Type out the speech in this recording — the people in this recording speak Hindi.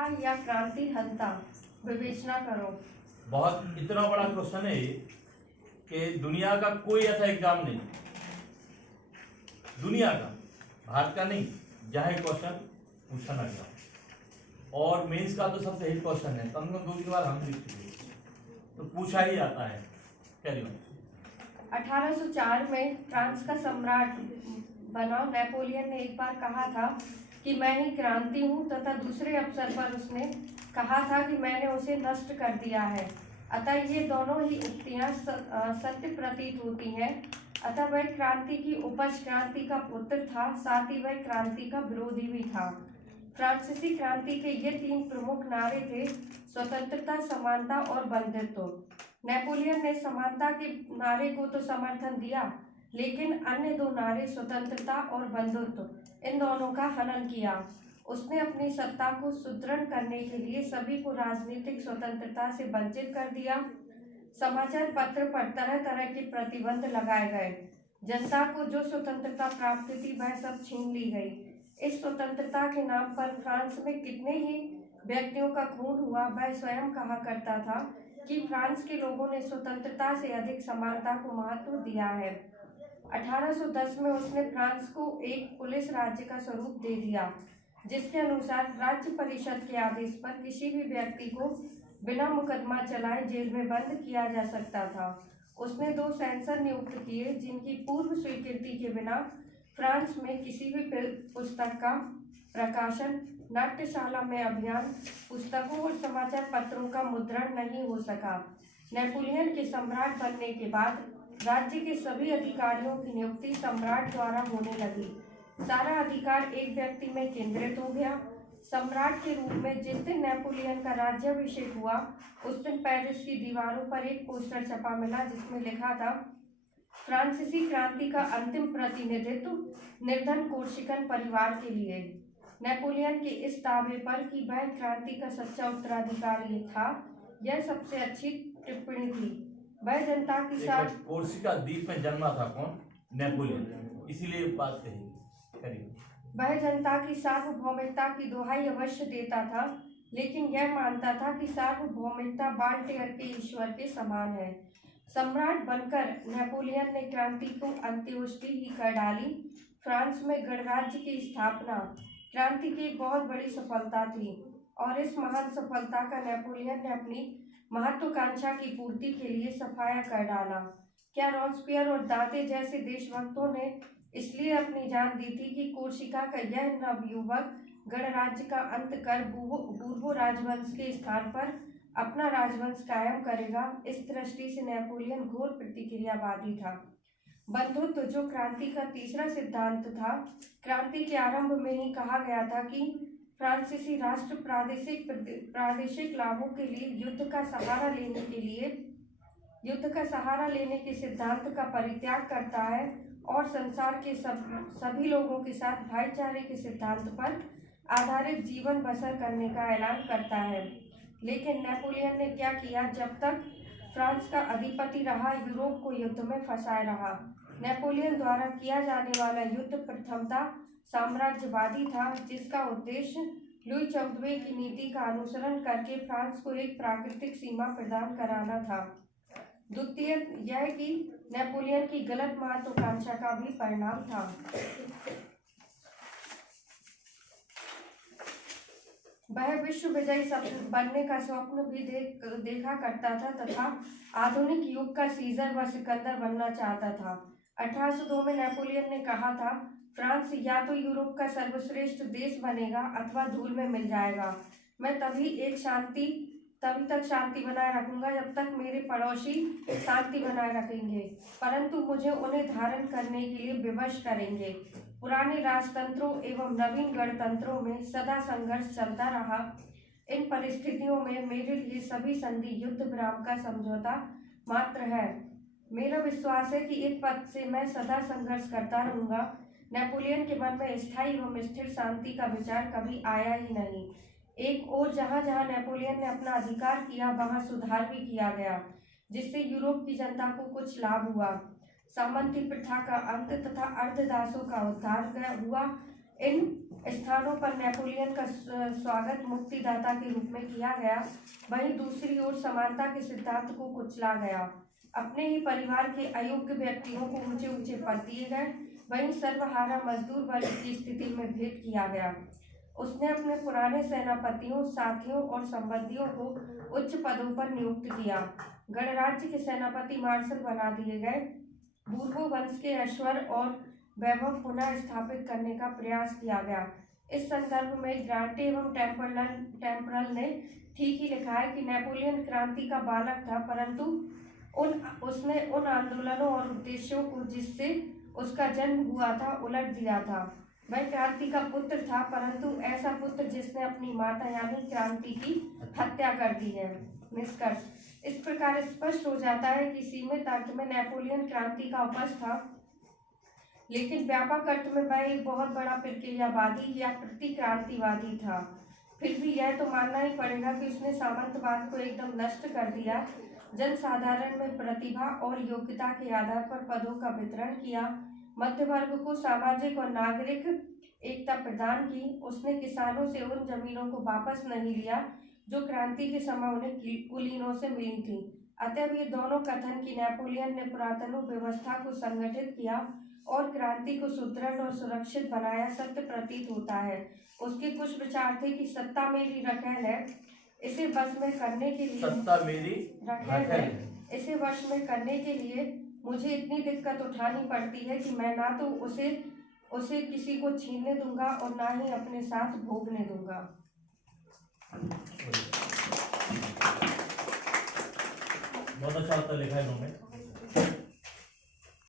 था या क्रांति हंता? विवेचना करो। बहुत इतना बड़ा क्वेश्चन है ये कि दुनिया का कोई ऐसा एग्जाम नहीं, दुनिया का, भारत का नहीं, जहाँ क्वेश्चन पूछा ना गया। और मेंस का तो सबसे हिट क्वेश्चन है, कम से कम 2-3 बार हम लिख चुके, तो पूछा ही आता है। Carry on. 1804 में फ्रांस का सम्राट बना नेपोलियन ने एक बार कहा था कि मैं ही क्रांति हूँ, तथा दूसरे अवसर पर उसने कहा था कि मैंने उसे नष्ट कर दिया है। अतः ये दोनों ही उक्तियाँ सत्य प्रतीत होती हैं। अतः वह क्रांति की उपज, क्रांति का पुत्र था, साथ ही वह क्रांति का विरोधी भी था। फ्रांसीसी क्रांति के ये 3 प्रमुख नारे थे: स्वतंत्रता, समानता और बंधुत्व। नेपोलियन ने समानता के नारे को तो समर्थन दिया, लेकिन अन्य 2 नारे, स्वतंत्रता और बंधुत्व, इन दोनों का हनन किया। उसने अपनी सत्ता को सुदृढ़ करने के लिए सभी को राजनीतिक स्वतंत्रता से वंचित कर दिया। समाचार पत्र पर तरह तरह के प्रतिबंध लगाए गए। जनता को जो स्वतंत्रता प्राप्त थी वह सब छीन ली गई। इस स्वतंत्रता के नाम पर फ्रांस में कितने ही व्यक्तियों का खून हुआ। वह स्वयं कहा करता था कि फ्रांस के लोगों ने स्वतंत्रता से अधिक समानता को महत्व दिया है। 1810 में उसने फ्रांस को एक पुलिस राज्य का स्वरूप दे दिया, जिसके अनुसार राज्य परिषद के आदेश पर किसी भी व्यक्ति को बिना मुकदमा चलाए जेल में बंद किया जा सकता था। उसने 2 सेंसर नियुक्त किए, जिनकी पूर्व स्वीकृति के बिना फ्रांस में किसी भी पुस्तक का प्रकाशन, नाट्यशाला में अभियान, पुस्तकों और समाचार पत्रों का मुद्रण नहीं हो सका। नेपोलियन के सम्राट बनने के बाद राज्य के सभी अधिकारियों की नियुक्ति सम्राट द्वारा होने लगी। सारा अधिकार एक व्यक्ति में केंद्रित हो गया। सम्राट के रूप में जिस दिन नेपोलियन का राज्याभिषेक हुआ, उस दिन पेरिस की दीवारों पर एक पोस्टर छपा मिला, जिसमें लिखा था: फ्रांसीसी क्रांति का अंतिम प्रतिनिधित्व निर्धन कोर्सिकन परिवार के लिए। नेपोलियन के इस दावे पर कि वह क्रांति का सच्चा उत्तराधिकारी था, यह सबसे अच्छी टिप्पणी थी। वह जनता के साथ कोर्सिका द्वीप में जन्मा था कौन? नेपोलियन, इसीलिए बात कही। वह जनता की सार्वभौमिकता की दुहाई अवश्य देता था, लेकिन यह मानता था कि सार्वभौमिकता बाल्टेयर के ईश्वर के समान है। सम्राट बनकर नेपोलियन ने क्रांति को अंत्योष्टि ही कर डाली। फ्रांस में गणराज्य की स्थापना क्रांति की एक बहुत बड़ी सफलता थी, और इस महान सफलता का नेपोलियन ने अपनी महत्वाकांक्षा की पूर्ति के लिए सफाया कर डाला। क्या रॉबेस्पियर और दांते जैसे देशभक्तों ने इसलिए अपनी जान दी थी कि कोर्सिका का यह नवयुवक गणराज्य का अंत कर बूर्बो राजवंश के स्थान पर अपना राजवंश कायम करेगा? इस दृष्टि से नेपोलियन घोर प्रतिक्रियावादी था। बंधुत्व, जो क्रांति का तीसरा सिद्धांत था, क्रांति के आरंभ में ही कहा गया था कि फ्रांसीसी राष्ट्र प्रादेशिक लाभों के लिए युद्ध का सहारा लेने के सिद्धांत का परित्याग करता है और संसार के सभी लोगों के साथ भाईचारे के सिद्धांत पर आधारित जीवन बसर करने का ऐलान करता है। लेकिन नेपोलियन ने क्या किया? जब तक फ्रांस का अधिपति रहा, यूरोप को युद्ध में फंसाए रहा। नेपोलियन द्वारा किया जाने वाला युद्ध प्रथमतः साम्राज्यवादी था, जिसका उद्देश्य लुई 14वें की नीति का अनुसरण करके फ्रांस को एक प्राकृतिक सीमा प्रदान कराना था। द्वितीय यह कि नेपोलियन की गलत महत्वाकांक्षा का भी परिणाम था। वह विश्व विजयी बनने का स्वप्न भी देखा करता था तथा आधुनिक युग का सीजर व सिकंदर बनना चाहता था। 1802 में नेपोलियन ने कहा था, फ्रांस या तो यूरोप का सर्वश्रेष्ठ देश बनेगा अथवा धूल में मिल जाएगा। मैं तभी तक शांति बनाए रखूंगा जब तक मेरे पड़ोसी शांति बनाए रखेंगे, परंतु मुझे उन्हें धारण करने के लिए विवश करेंगे। पुराने राजतंत्रों एवं नवीन गणतंत्रों में सदा संघर्ष चलता रहा। इन परिस्थितियों में मेरे लिए सभी संधि युद्ध विराम का समझौता मात्र है। मेरा विश्वास है कि इस पद से मैं सदा संघर्ष करता रहूंगा। नेपोलियन के मन में स्थायी एवं स्थिर शांति का विचार कभी आया ही नहीं। एक और जहां जहां नेपोलियन ने अपना अधिकार किया, वहां सुधार भी किया गया, जिससे यूरोप की जनता को कुछ लाभ हुआ। सामंती प्रथा का अंत तथा अर्धदासों का उद्धार हुआ। इन स्थानों पर नेपोलियन का स्वागत मुक्तिदाता के रूप में किया गया। वहीं दूसरी ओर समानता के सिद्धांत को कुचला गया। अपने ही परिवार के अयोग्य व्यक्तियों को ऊंचे ऊंचे पद दिए गए। वहीं सर्वहारा मजदूर वर्ग की स्थिति में भेद किया गया। उसने अपने पुराने सेनापतियों, साथियों और संबंधियों को उच्च पदों पर नियुक्त किया। गणराज्य के सेनापति मार्शल बना दिए गए। बूर्बो वंश के ऐश्वर्य और वैभव पुनः स्थापित करने का प्रयास किया गया। इस संदर्भ में ग्रांटे एवं टेम्परल ने ठीक ही लिखा है कि नेपोलियन क्रांति का बालक था, परंतु उसने उन आंदोलनों और उद्देश्यों को जिससे उसका जन्म हुआ था उलट दिया था। वह क्रांति का पुत्र था, परंतु ऐसा पुत्र जिसने अपनी माता यानी क्रांति की हत्या कर दी है। निष्कर्ष इस प्रकार स्पष्ट हो जाता है कि सीमित अर्थ में नेपोलियन क्रांति का उपज था, लेकिन व्यापक अर्थ में वह एक बहुत बड़ा प्रक्रियावादी या प्रतिक्रांतिवादी था। फिर भी यह तो मानना ही पड़ेगा कि उसने सामंतवाद को एकदम नष्ट कर दिया, जनसाधारण में प्रतिभा और योग्यता के आधार पर पदों का वितरण किया, मध्य वर्ग को सामाजिक और नागरिक एकता प्रदान की। उसने किसानों से उन जमीनों को वापस नहीं लिया जो क्रांति के समय उन्हें कुलीनों से मिली थी। अतः ये दोनों कथन कि नेपोलियन ने पुरातन व्यवस्था को संगठित किया और क्रांति को सुदृढ़ और सुरक्षित बनाया सत्य प्रतीत होता है। उसके कुछ विचार थे कि सत्ता मेरी रखेल है, इसे वश में करने के लिए सत्ता मेरी रखेल है, इसे वश में करने के लिए मुझे इतनी दिक्कत उठानी पड़ती है कि मैं ना तो उसे किसी को छीनने दूंगा और ना ही अपने साथ भोगने दूंगा। बहुत अच्छा लिखा है इन्होंने।